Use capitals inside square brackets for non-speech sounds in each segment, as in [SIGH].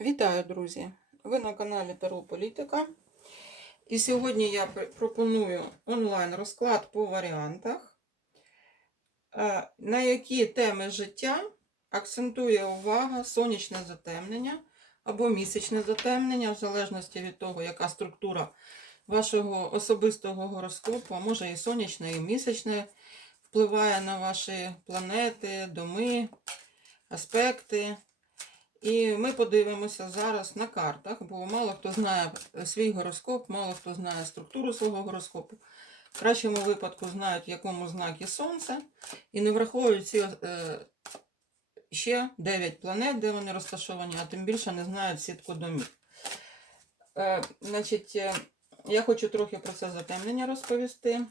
Вітаю, друзі! Ви на каналі Таро Політика. І сьогодні я пропоную онлайн-розклад по варіантах, е, на які теми життя акцентує увага сонячне затемнення або місячне затемнення, в залежності від того, яка структура вашого особистого гороскопу, а може і сонячне, і місячне, впливає на ваші планети, доми, аспекти. І ми подивимося зараз на картах, бо мало хто знає свій гороскоп, мало хто знає структуру свого гороскопу. В кращому випадку знають, в якому знакі сонце, і не враховують ці е, ще 9 планет, де вони розташовані, а тим більше не знають сітку домів. Е, значить, е, я хочу трохи про це затемнення розповісти.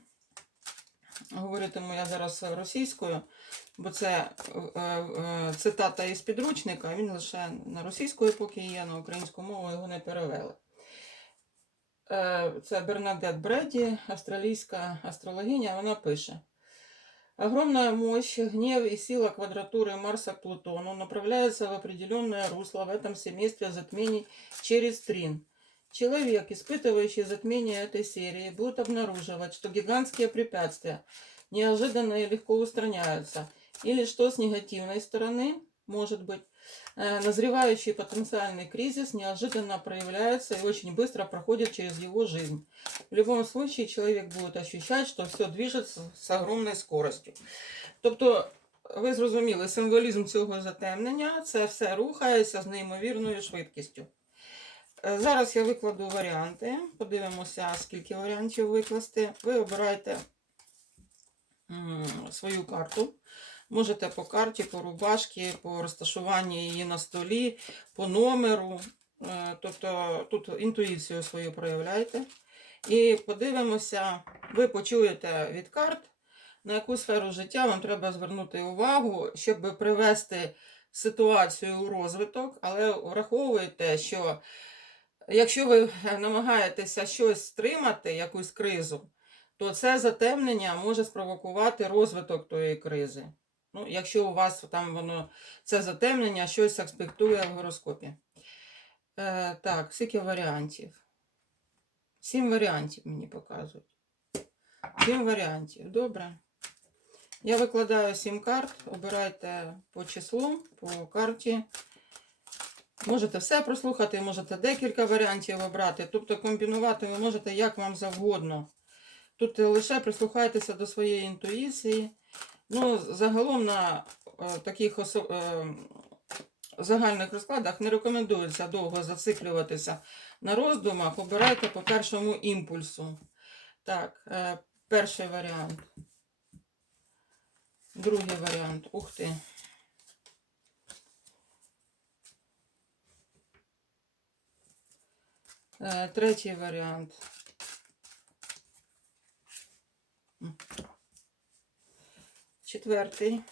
Говоритиму я зараз російською, бо це е, е, цитата із підручника, він лише на російською поки є, на українську мову його не перевели. Е, Це Бернадет Бреді, австралійська астрологиня, вона пише. Огромная мощь, гнев и сила квадратуры Марса к Плутону направляется в определенное русло в этом семестре затмений через Трин. Человек, испытывающий затмение этой серии, будет обнаруживать, что гигантские препятствия неожиданно и легко устраняются, или что с негативной стороны, может быть, э, назревающий потенциальный кризис неожиданно проявляется и очень быстро проходит через его жизнь. В любом случае человек будет ощущать, что все движется с огромной скоростью. Тобто, ви зрозуміли, символізм цього затемнення це все рухається з неймовірною швидкістю. Е, Зараз я викладу варіанти. Подивимося, скільки варіантів викласти. Ви обираєте свою карту. Можете по карті, по рубашці, по розташуванню її на столі, по номеру. Е, Тобто тут інтуїцію свою проявляйте. І подивимося, ви почуєте від карт, на яку сферу життя вам треба звернути увагу, щоб привести ситуацію у розвиток, але враховуйте, що якщо ви намагаєтеся щось стримати, якусь кризу, то це затемнення може спровокувати розвиток тої кризи. Ну, якщо у вас там воно це затемнення щось аспектує в гороскопі. Е, так, скільки варіантів? Сім варіантів мені показують. Сім варіантів. Добре. Я викладаю сім карт. Обирайте по числу, по карті. Можете все прослухати, можете декілька варіантів обрати. Тобто комбінувати ви можете як вам завгодно. Тут лише прислухайтеся до своєї інтуїції. Ну, загалом на е, таких осо- е, загальних розкладах не рекомендується довго зациклюватися на роздумах. Обирайте по першому імпульсу. Так, е, перший варіант. Другий варіант. Ух ти. Третій варіант. М. Четвертий.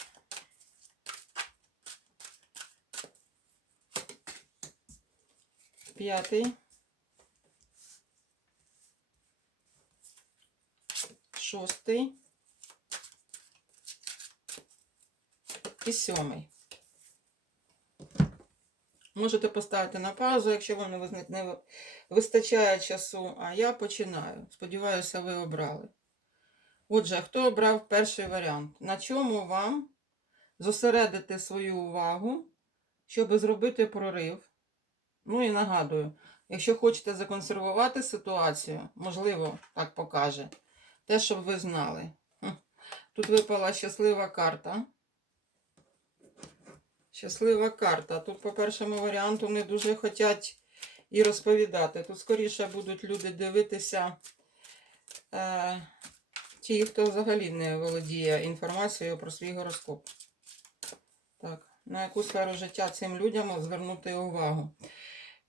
П'ятий. Шостий. І сьомий. Можете поставити на паузу, якщо вам не вистачає часу, а я починаю. Сподіваюся, ви обрали. Отже, хто обрав перший варіант? На чому вам зосередити свою увагу, щоб зробити прорив? Ну і нагадую, якщо хочете законсервувати ситуацію, можливо, так покаже, те, щоб ви знали. Тут випала щаслива карта. Щаслива карта. Тут по першому варіанту не дуже хочуть і розповідати. Тут скоріше будуть люди дивитися е, ті, хто взагалі не володіє інформацією про свій гороскоп. Так, на яку сферу життя цим людям звернути увагу.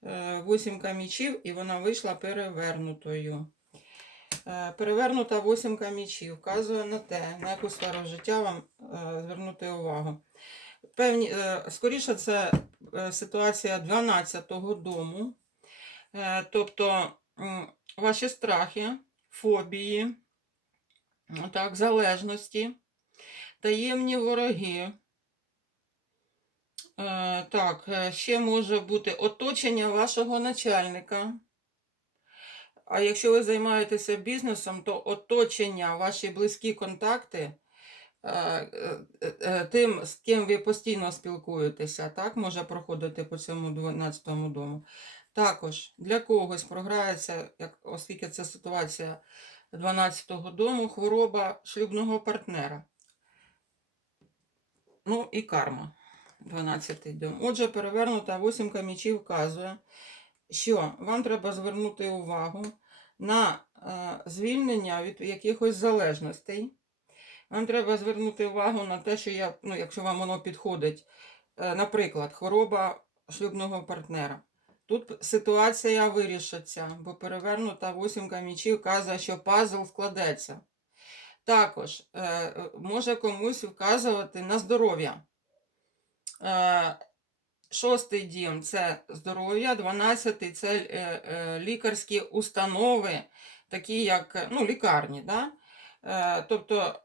Е, Восімка мічів, і вона вийшла перевернутою. Е, Перевернута восімка мічів вказує на те, на яку сферу життя вам е, звернути увагу. Певні, е, скоріше, це е, ситуація 12-го дому. Е, Тобто ваші страхи, фобії, так, залежності, таємні вороги, так, ще може бути оточення вашого начальника. А якщо ви займаєтеся бізнесом, то оточення, ваші близькі контакти, тим, з ким ви постійно спілкуєтеся, так, може проходити по цьому 12 дому. Також для когось програється, як, оскільки це ситуація 12-го дому, хвороба шлюбного партнера. Ну і карма. 12-й дом. Отже, перевернута восімка мічів вказує, що вам треба звернути увагу на е, звільнення від якихось залежностей. Вам треба звернути увагу на те, що я, ну, якщо вам воно підходить, е, наприклад, хвороба шлюбного партнера. Тут ситуація вирішиться, бо перевернута восімка мічів вказує, що пазл складеться. Також е, може комусь вказувати на здоров'я. Е, Шостий дім це здоров'я, дванадцятий це лікарські установи, такі як ну, лікарні. Да? Тобто,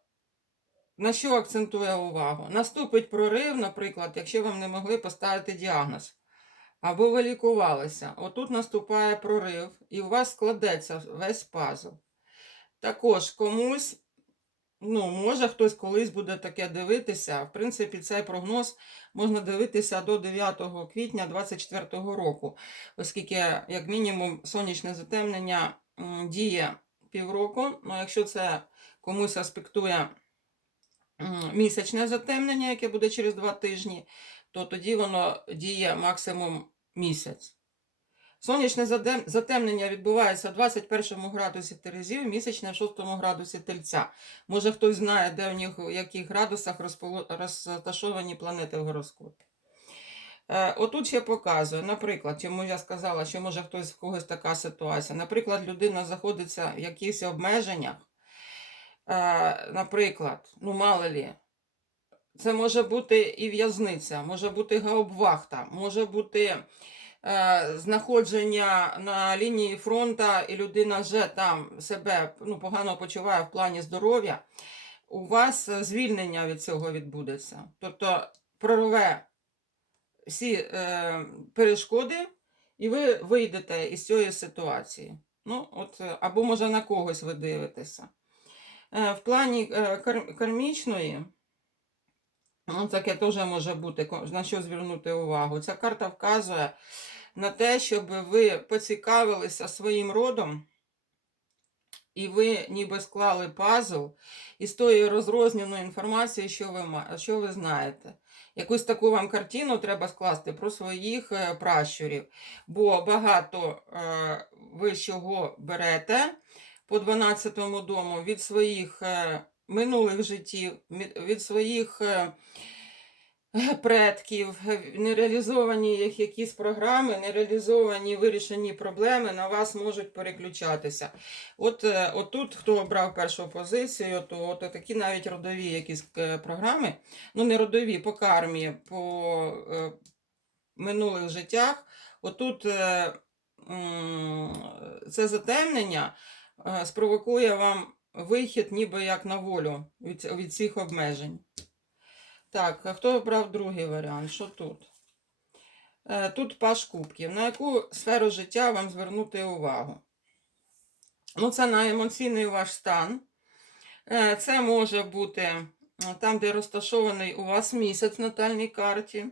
на що акцентує увагу? Наступить прорив, наприклад, якщо вам не могли поставити діагноз. Або ви лікувалися. Отут наступає прорив, і у вас складеться весь пазл. Також комусь, ну, може хтось колись буде таке дивитися. В принципі, цей прогноз можна дивитися до 9 квітня 2024 року, оскільки, як мінімум, сонячне затемнення діє півроку. Ну, якщо це комусь аспектує місячне затемнення, яке буде через 2 тижні, то тоді воно діє максимум місяць. Сонячне затемнення відбувається в 21 градусі Терезів, місячне в 6 градусі Тельця. Може хтось знає, де в них, в яких градусах розташовані планети в гороскопі. Е, Отут ще показую, наприклад, чому я сказала, що може хтось в когось така ситуація. Наприклад, людина знаходиться в якихось обмеженнях. Е, Наприклад, ну мало лі, це може бути і в'язниця, може бути гаубвахта, може бути е, знаходження на лінії фронту, і людина вже там себе ну, погано почуває в плані здоров'я. У вас звільнення від цього відбудеться. Тобто прорве всі е, перешкоди, і ви вийдете із цієї ситуації. Ну, от, або може на когось ви дивитеся. Е, в плані е, кармічної. Ну, таке теж може бути, на що звернути увагу. Ця карта вказує на те, щоб ви поцікавилися своїм родом, і ви ніби склали пазл із тої розрозненої інформації, що ви, що ви знаєте. Якусь таку вам картину треба скласти про своїх е, пращурів, бо багато ви чого берете по 12-му дому від своїх е, минулих життів, від- своїх е, предків, е, нереалізовані якісь програми, нереалізовані вирішені проблеми на вас можуть переключатися. От, отут, хто обрав першу позицію, то от такі навіть родові якісь програми, ну не родові, по кармі, по е, минулих життях, отут е, це затемнення спровокує вам вихід ніби як на волю від, від цих обмежень. Так, а хто обрав другий варіант? Що тут? Е, Тут паш кубків. На яку сферу життя вам звернути увагу? Ну, це на емоційний ваш стан. Е, Це може бути е, там, де розташований у вас місяць в натальній карті.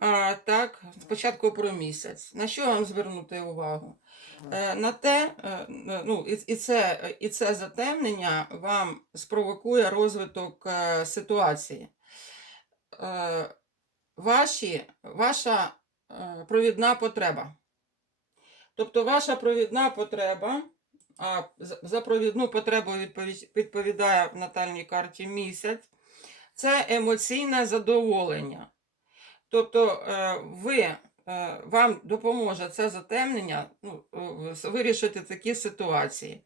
А, так, спочатку про місяць. На що вам звернути увагу? Е, На те, е, е, ну, і, це, і це затемнення вам спровокує розвиток ситуації. Ваші, ваша провідна потреба. Тобто ваша провідна потреба, а за- провідну потребу відповідає в натальній карті місяць, це емоційне задоволення. Тобто ви, вам допоможе це затемнення ну, е, вирішити такі ситуації.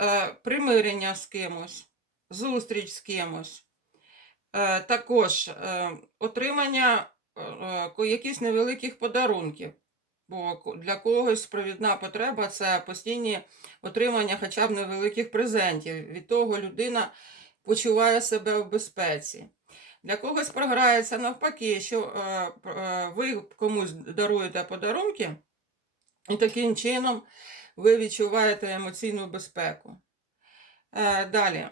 Е, Примирення з кимось, зустріч з кимось. Е, Також е, отримання е, е, якихось невеликих подарунків. Бо для когось провідна потреба це постійні отримання хоча б невеликих презентів. Від того людина почуває себе в безпеці. Для когось програється навпаки, що е, е, ви комусь даруєте подарунки, і таким чином ви відчуваєте емоційну безпеку. Е, далі,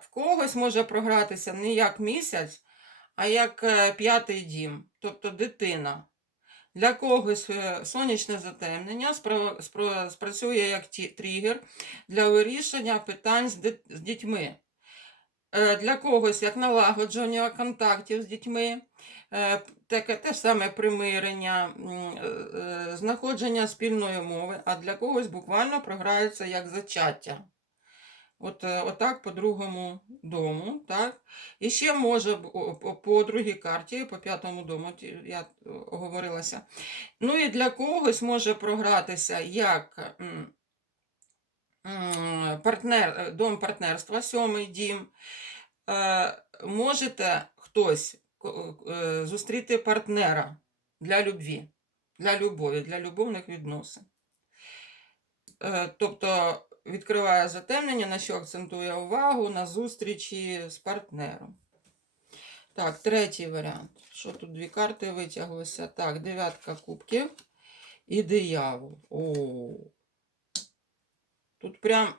в когось може програтися не як місяць, а як п'ятий дім, тобто дитина. Для когось сонячне затемнення спра- спра- спрацює як тригер для вирішення питань з дітьми. Е, Для когось як налагодження контактів з дітьми, е, таке те саме примирення, е, знаходження спільної мови, а для когось буквально програється як зачаття. От, отак по другому дому. Так? І ще може по, другій карті, по п'ятому дому, я оговорилася. Ну і для когось може програтися як партнер, е, дом партнерства, сьомий дім. Е, Можете хтось е, зустріти партнера для любві, для любові, для любовних відносин. Тобто відкриває затемнення, на що акцентує увагу на зустрічі з партнером. Так, третій варіант. Що тут дві карти витяглися? Так, дев'ятка кубків і диявол. О. Тут прям,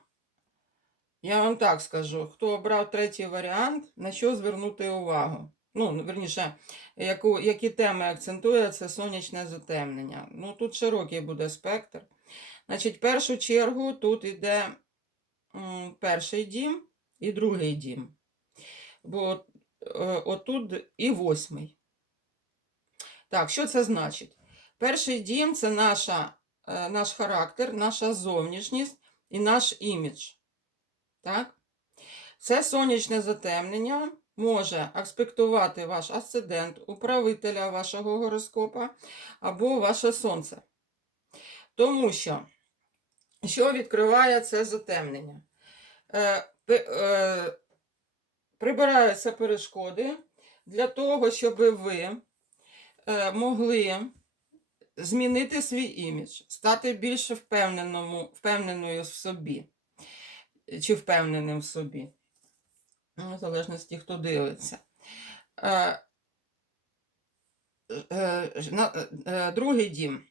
я вам так скажу, хто обрав третій варіант, на що звернути увагу. Ну, верніше, яку, які теми акцентує це сонячне затемнення. Ну, тут широкий буде спектр. Значить, в першу чергу тут йде м, перший дім і другий дім. Бо е, отут і восьмий. Так, що це значить? Перший дім це наша, е, наш характер, наша зовнішність і наш імідж. Так? Це сонячне затемнення може аспектувати ваш асцендент, управителя вашого гороскопа або ваше сонце. Тому що, що відкриває це затемнення? Е, е, прибираються перешкоди для того, щоб ви е, могли змінити свій імідж, стати більш впевненому, впевненою в собі, чи впевненим в собі, Ну, в залежності, хто дивиться. Е, е, е, е, Другий дім.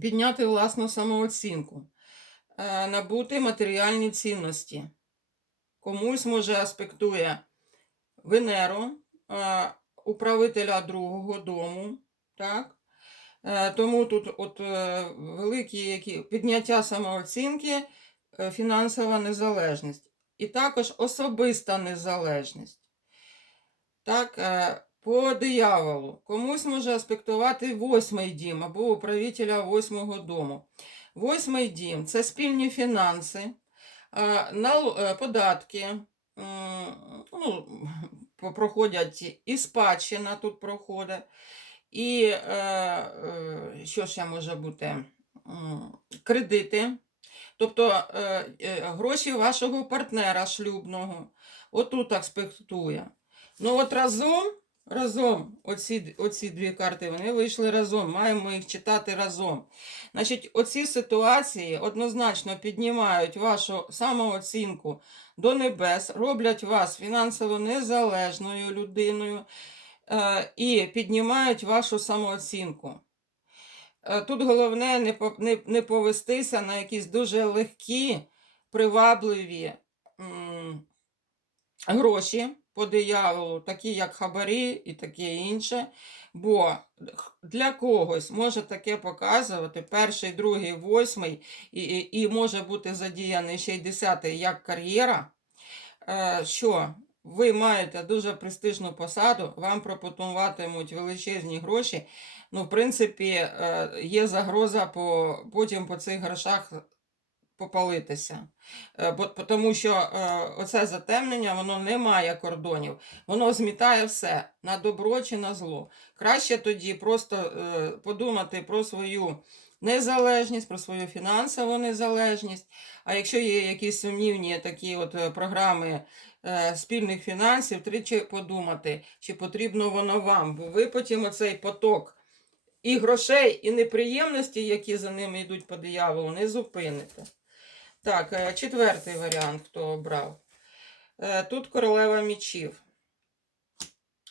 Підняти власну самооцінку, е, набути матеріальні цінності. Комусь може аспектує Венеру, е, управителя другого дому. Так? Е, Тому тут от, е, великі які, підняття самооцінки, е, фінансова незалежність. І також особиста незалежність. Так, по дияволу. Комусь може аспектувати восьмий дім або управителя восьмого дому. Восьмий дім це спільні фінанси, податки, ну, проходять і спадщина тут проходить, і е, е, що ще може бути? Кредити. Тобто е, гроші вашого партнера шлюбного. Отут аспектує. Ну от разом, разом, оці, оці дві карти, вони вийшли разом. Маємо їх читати разом. Значить, оці ситуації однозначно піднімають вашу самооцінку до небес, роблять вас фінансово незалежною людиною і піднімають вашу самооцінку. Е, Тут головне не повестися на якісь дуже легкі, привабливі гроші по дияволу, такі як хабарі і таке інше. Бо для когось може таке показувати перший, другий, восьмий, і, і, і може бути задіяний ще й десятий як кар'єра, е, що ви маєте дуже престижну посаду, вам пропонуватимуть величезні гроші. Ну, в принципі, е, є загроза по, потім по цих грошах попалитися. Е, тому що е, оце затемнення, воно не має кордонів. Воно змітає все на добро чи на зло. Краще тоді просто подумати про свою незалежність, про свою фінансову незалежність. А якщо є якісь сумнівні такі от програми спільних фінансів, тричі подумати, чи потрібно воно вам, бо ви потім оцей поток і грошей, і неприємності, які за ними йдуть по дияволу, не зупините. Так, е, четвертий варіант, хто обрав. Е, Тут королева мічів.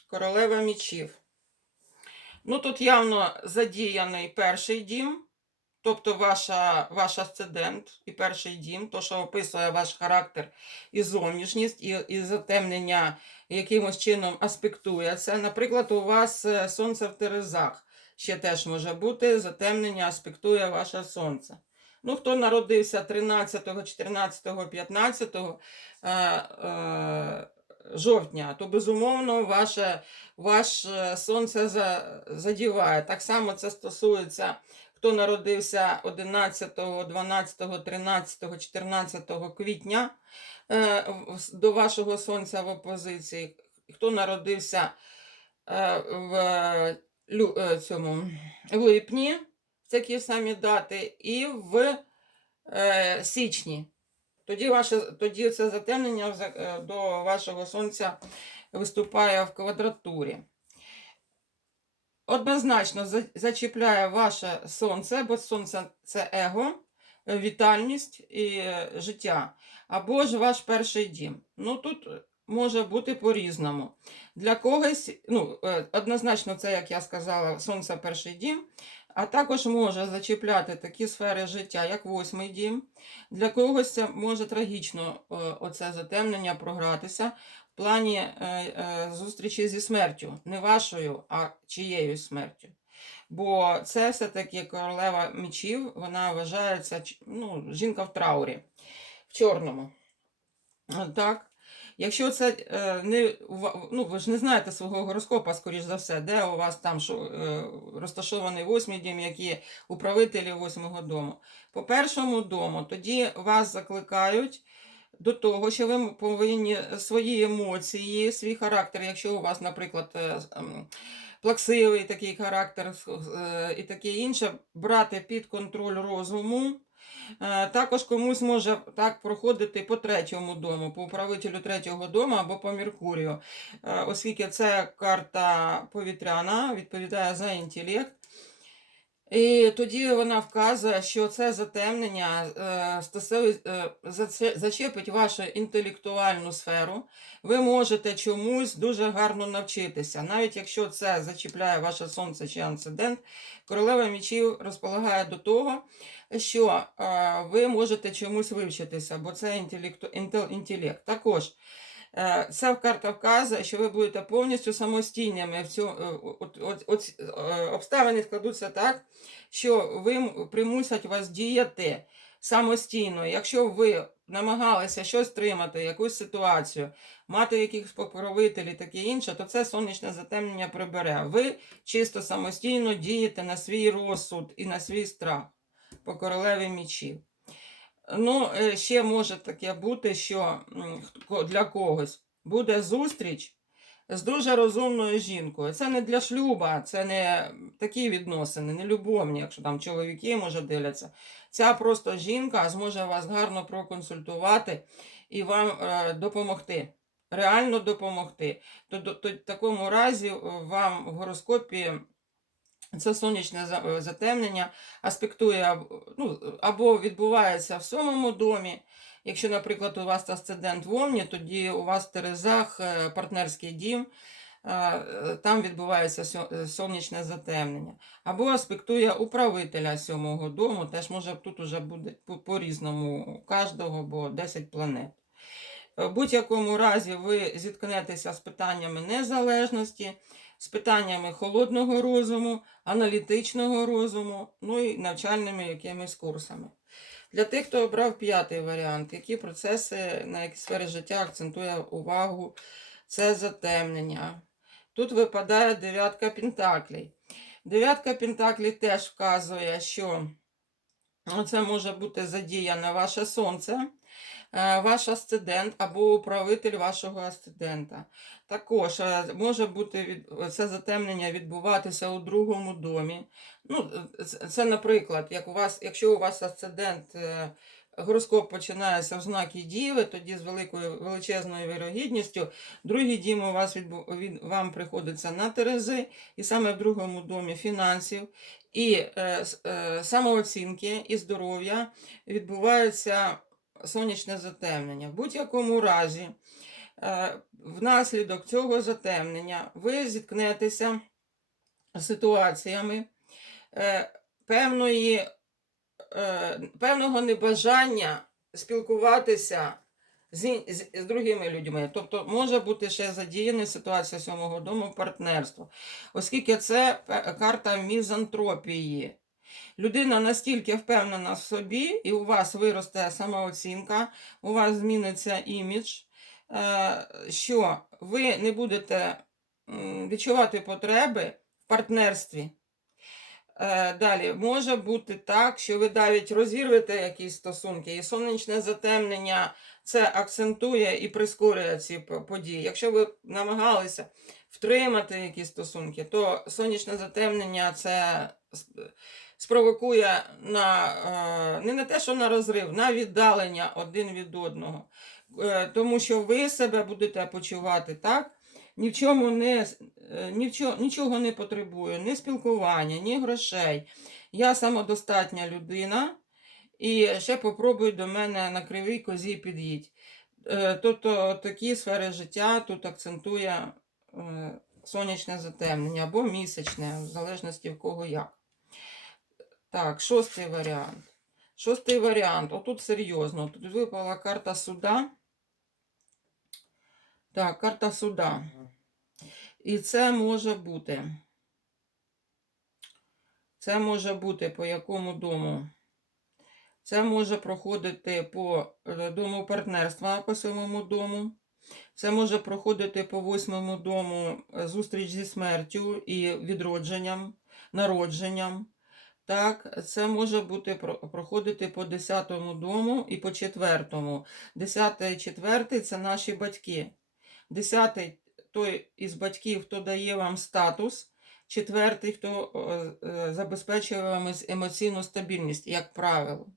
королева мічів. Ну, тут явно задіяний перший дім, тобто ваша, ваш асцендент і перший дім, то, що описує ваш характер і зовнішність, і, і затемнення якимось чином аспектує це. Наприклад, у вас е, сонце в Терезах. Ще теж може бути затемнення аспектує ваше сонце. Ну, хто народився 13, 14, 15 е, е, жовтня, то безумовно ваше, ваше сонце задіває. Так само це стосується, хто народився 11, 12, 13, 14 квітня е, до вашого сонця в опозиції, хто народився е, в е, цьому в липні, такі самі дати, і в січні. Тоді, ваше, тоді це затемнення до вашого сонця виступає в квадратурі. Однозначно зачіпляє ваше сонце, бо сонце це его, вітальність і е, життя, або ж ваш перший дім. Ну тут може бути по-різному. Для когось, ну, е, однозначно, це, як я сказала, сонце перший дім, а також може зачіпляти такі сфери життя, як восьмий дім. Для когось це може трагічно е, оце затемнення програтися плані е, е, зустрічі зі смертю, не вашою, а чиєюсь смертю. Бо це все-таки королева мечів, вона вважається ну, жінка в траурі, в чорному. Е, Так. Якщо це не ну, ви ж не знаєте свого гороскопа, скоріш за все, де у вас там що, розташований восьмий дім, які управителі восьмого дому. По першому дому тоді вас закликають до того, що ви повинні свої емоції, свій характер, якщо у вас, наприклад, е, ем, плаксивий такий характер е, і таке інше, брати під контроль розуму. Е, Також комусь може так проходити по третьому дому, по управителю третього дому або по Меркурію, Е, оскільки це карта повітряна, відповідає за інтелект. І тоді вона вказує, що це затемнення е, е, зачепить вашу інтелектуальну сферу. Ви можете чомусь дуже гарно навчитися. Навіть якщо це зачіпляє ваше сонце чи анцидент, королева мічів розполагає до того, що е, ви можете чомусь вивчитися, бо це інтелект. Також ця карта вказує, що ви будете повністю самостійними в цьому от, от, от, е, обставини складуться так, що ви примусять вас діяти самостійно. Якщо ви намагалися щось тримати, якусь ситуацію, мати якихось покровителів, таке інше, то це сонячне затемнення прибере. Ви чисто самостійно дієте на свій розсуд і на свій страх по королеві мічів. Ну, е, ще може таке бути, що для когось буде зустріч з дуже розумною жінкою. Це не для шлюба, це не такі відносини, не любовні, якщо там чоловіки може дивляться. Ця просто жінка зможе вас гарно проконсультувати і вам е, допомогти. Реально допомогти. То, то, то в такому разі е, вам в гороскопі це сонячне е, затемнення аспектує ну, або відбувається в сьомому домі. Якщо, наприклад, у вас асцендент в Овні, тоді у вас в Терезах е, партнерський дім, е, там відбувається сонячне затемнення. Або аспектує управителя сьомого дому, теж може тут уже буде по- по-різному у кожного, бо 10 планет. В будь-якому разі ви зіткнетеся з питаннями незалежності, з питаннями холодного розуму, аналітичного розуму, ну і навчальними якимись курсами. Для тих, хто обрав п'ятий варіант, які процеси, на які сфери життя акцентує увагу, це затемнення. Тут випадає дев'ятка пентаклей. Дев'ятка пентаклей теж вказує, що це може бути задіяне ваше сонце, е, ваш асцендент або управитель вашого асцендента. Також е, може бути від... це затемнення відбуватися у другому домі. Ну, це- це, наприклад, як у вас, якщо у вас асцендент, е, гороскоп починається в знакі Діви, тоді з великою величезною вірогідністю другий дім у вас відбу... від... вам приходиться на Терези, і саме в другому домі фінансів. І е, е, самооцінки і здоров'я відбувається сонячне затемнення. В будь-якому разі Е, Внаслідок цього затемнення ви зіткнетеся з ситуаціями певної, певного небажання спілкуватися з, з, з другими людьми. Тобто може бути ще задіяна ситуація сьомого дому партнерство, оскільки це карта мізантропії. Людина настільки впевнена в собі, і у вас виросте самооцінка, у вас зміниться імідж, е, що ви не будете відчувати потреби в партнерстві. Е, Далі може бути так, що ви навіть розірвете якісь стосунки, і сонячне затемнення це акцентує і прискорює ці події. Якщо ви намагалися втримати якісь стосунки, то сонячне затемнення це спровокує на е, не на те, що на розрив, на віддалення один від одного. Е, Тому що ви себе будете почувати так, ні в чому не е, ні в чо, нічого не потребую, ні спілкування, ні грошей. Я самодостатня людина, і ще попробуй до мене на кривий козі під'їдь. Е, Тобто такі сфери життя тут акцентує е, сонячне затемнення або місячне, в залежності в кого як. Так, шостий варіант. Шостий варіант. Отут серйозно. Тут випала карта суда. Так, карта суда. І це може бути. Це може бути по якому дому? Це може проходити по е, дому партнерства по сьомому дому. Це може проходити по восьмому дому е, зустріч зі смертю і відродженням, народженням. Так, це може бути проходити по 10 дому і по четвертому. 10 і 4 це наші батьки. 10 той із батьків, хто дає вам статус, четвертий, хто е, забезпечує вам емоційну стабільність, як правило.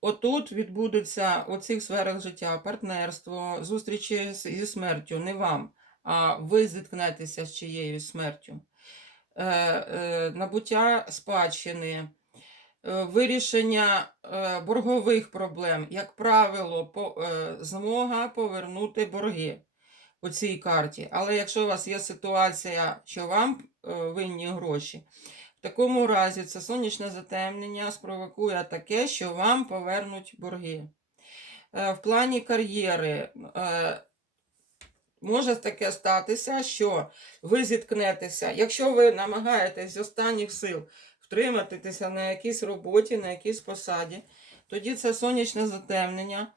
Отут відбудуться у цих сферах життя партнерство, зустрічі зі смертю, не вам, а ви зіткнетеся з чиєю смертю. Е, е, набуття спадщини, е, вирішення боргових проблем, як правило, змога повернути борги по цій карті. Але якщо у вас є ситуація, що вам винні гроші, в такому разі це сонячне затемнення спровокує таке, що вам повернуть борги. Е, В плані кар'єри е, може таке статися, що ви зіткнетеся, якщо ви намагаєтесь з останніх сил втриматися на якійсь роботі, на якійсь посаді, тоді це сонячне затемнення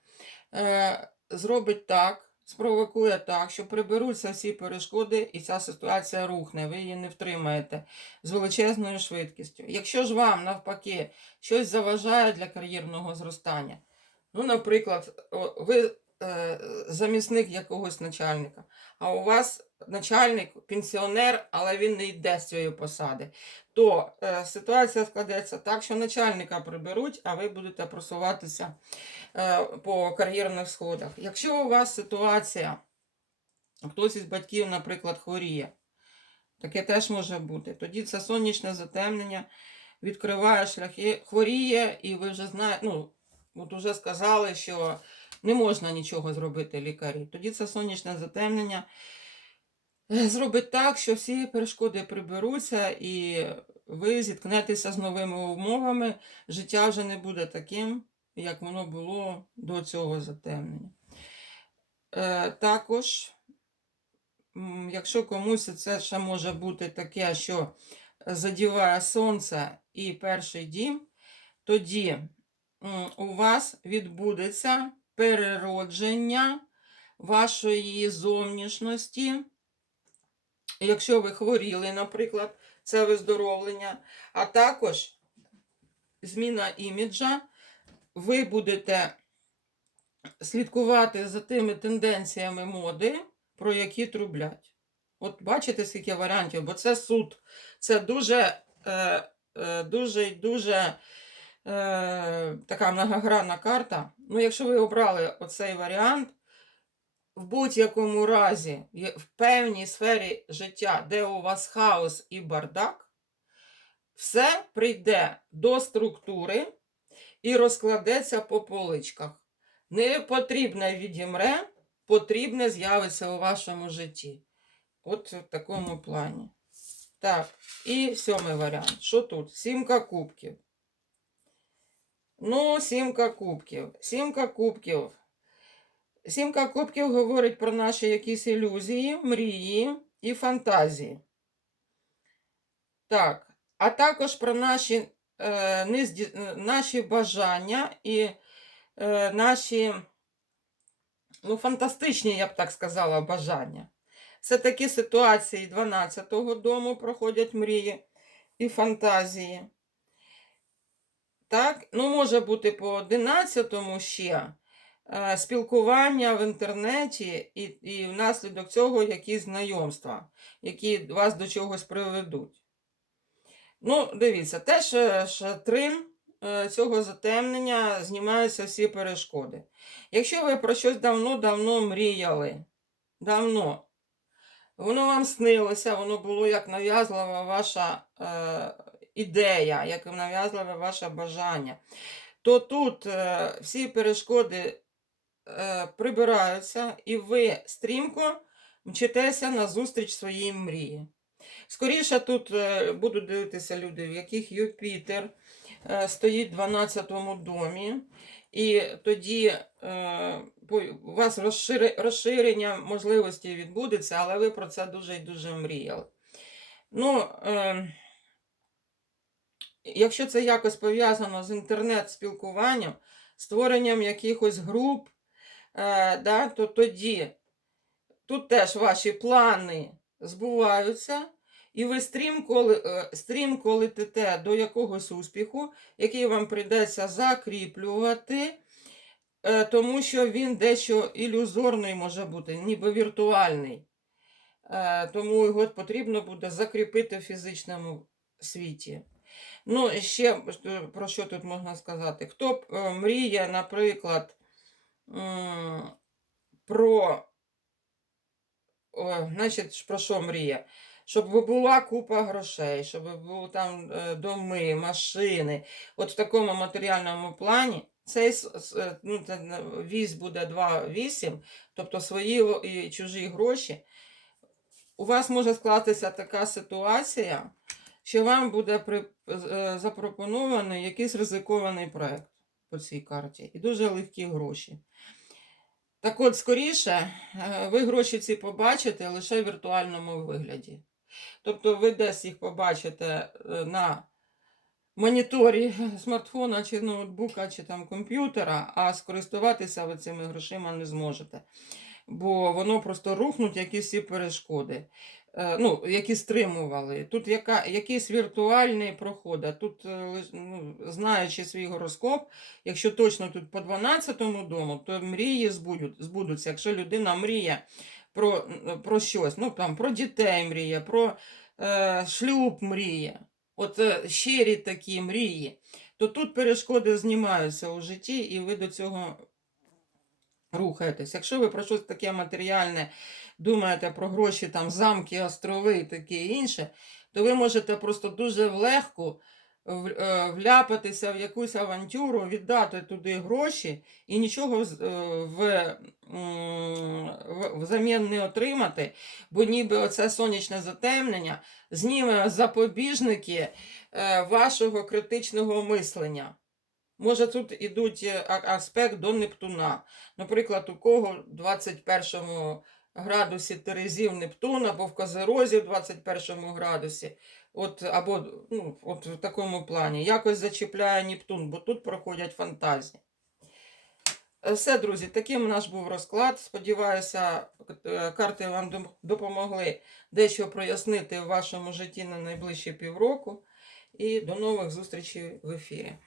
е, зробить так, спровокує так, що приберуться всі перешкоди, і ця ситуація рухне, ви її не втримаєте з величезною швидкістю. Якщо ж вам навпаки щось заважає для кар'єрного зростання, ну, наприклад, ви е, замісник якогось начальника, а у вас начальник пенсіонер, але він не йде з цієї посади, то е, ситуація складеться так, що начальника приберуть, а ви будете просуватися е, по кар'єрних сходах. Якщо у вас ситуація, хтось із батьків, наприклад, хворіє, таке теж може бути. Тоді це сонячне затемнення відкриває шляхи, хворіє, і ви вже знаєте, ну, от уже сказали, що не можна нічого зробити лікарі. Тоді це сонячне затемнення [LAUGHS] зробить так, що всі перешкоди приберуться, і ви зіткнетеся з новими умовами. Життя вже не буде таким, як воно було до цього затемнення. Е, також, якщо комусь це ще може бути таке, що задіває сонце і перший дім, тоді у вас відбудеться переродження вашої зовнішності. Якщо ви хворіли, наприклад, це виздоровлення, а також зміна іміджа, ви будете слідкувати за тими тенденціями моди, про які трублять. От бачите, скільки варіантів, бо це суд. Це дуже, е, е, дуже, дуже е, така многогранна карта. Ну, якщо ви обрали оцей варіант, в будь-якому разі, в певній сфері життя, де у вас хаос і бардак, все прийде до структури і розкладеться по поличках. Непотрібне відімре, потрібне з'явиться у вашому житті. От в такому плані. Так, і сьомий варіант. Що тут? Сімка кубків. Ну, сімка кубків. Сімка кубків. Сімка кубків говорить про наші якісь ілюзії, мрії і фантазії. Так, а також про наші, е, незді... е, наші бажання і е, наші, ну, фантастичні, я б так сказала, бажання. Це такі ситуації 12-го дому проходять мрії і фантазії. Так, ну, може бути по 11-му ще спілкування в інтернеті і, і внаслідок цього якісь знайомства, які вас до чогось приведуть. Ну, дивіться, теж е, шатрин е, цього затемнення знімаються всі перешкоди. Якщо ви про щось давно-давно мріяли, давно, воно вам снилося, воно було як нав'язлива ваша е, ідея, як нав'язливе ваше бажання, то тут е, всі перешкоди е, прибираються, і ви стрімко мчитеся назустріч своїй мрії. Скоріше тут е, будуть дивитися люди, в яких Юпітер е, стоїть в 12-му домі, і тоді е, у вас розширення можливостей відбудеться, але ви про це дуже і дуже мріяли. Ну, е, якщо це якось пов'язано з інтернет-спілкуванням, створенням якихось груп, е, да, то тоді тут теж ваші плани збуваються, і ви стрімко, е, стрімко летите до якогось успіху, який вам прийдеться закріплювати, е, тому що він дещо ілюзорний може бути, ніби віртуальний. Тому його потрібно буде закріпити в фізичному світі. Ну, ще про що тут можна сказати? Хто мріє, наприклад, про о, значить, про що мріє? Щоб була купа грошей, щоб були там е, доми, машини. От в такому матеріальному плані цей е, ну, е, вісь буде 2,8, тобто свої і чужі гроші. У вас може скластися така ситуація, що вам буде запропонований якийсь ризикований проект по цій карті і дуже легкі гроші. Так от, скоріше, е, ви гроші ці побачите лише в віртуальному вигляді. Тобто ви десь їх побачите е, на моніторі смартфона чи ноутбука, чи там комп'ютера, а скористуватися ви цими грошима не зможете. Бо воно просто рухнуть якісь ці перешкоди, ну, які стримували. Тут яка, якийсь віртуальний проход, а тут, е, ну, знаючи свій гороскоп, якщо точно тут по 12-му дому, то мрії збудуть, збудуться. Якщо людина мріє про, про щось, ну там про дітей мріє, про е, шлюб мріє, от е, щирі такі мрії, то тут перешкоди знімаються у житті, і ви до цього рухаєтесь. Якщо ви про щось таке матеріальне думаєте про гроші, там замки, острови і таке інше, то ви можете просто дуже легко е, вляпатися в якусь авантюру, віддати туди гроші і нічого е, в- взамін не отримати, бо ніби оце сонячне затемнення зніме запобіжники е, вашого критичного мислення. Може, тут ідуть е, аспект до Нептуна. Наприклад, у кого в 21 градусі Терезів Нептун, або в Козерозі в 21 градусі, от, або ну, от в такому плані. Якось зачіпляє Нептун, бо тут проходять фантазії. Е, Все, друзі, таким наш був розклад. Сподіваюся, е, карти вам допомогли дещо прояснити в вашому житті на найближчі півроку. І до нових зустрічей в ефірі.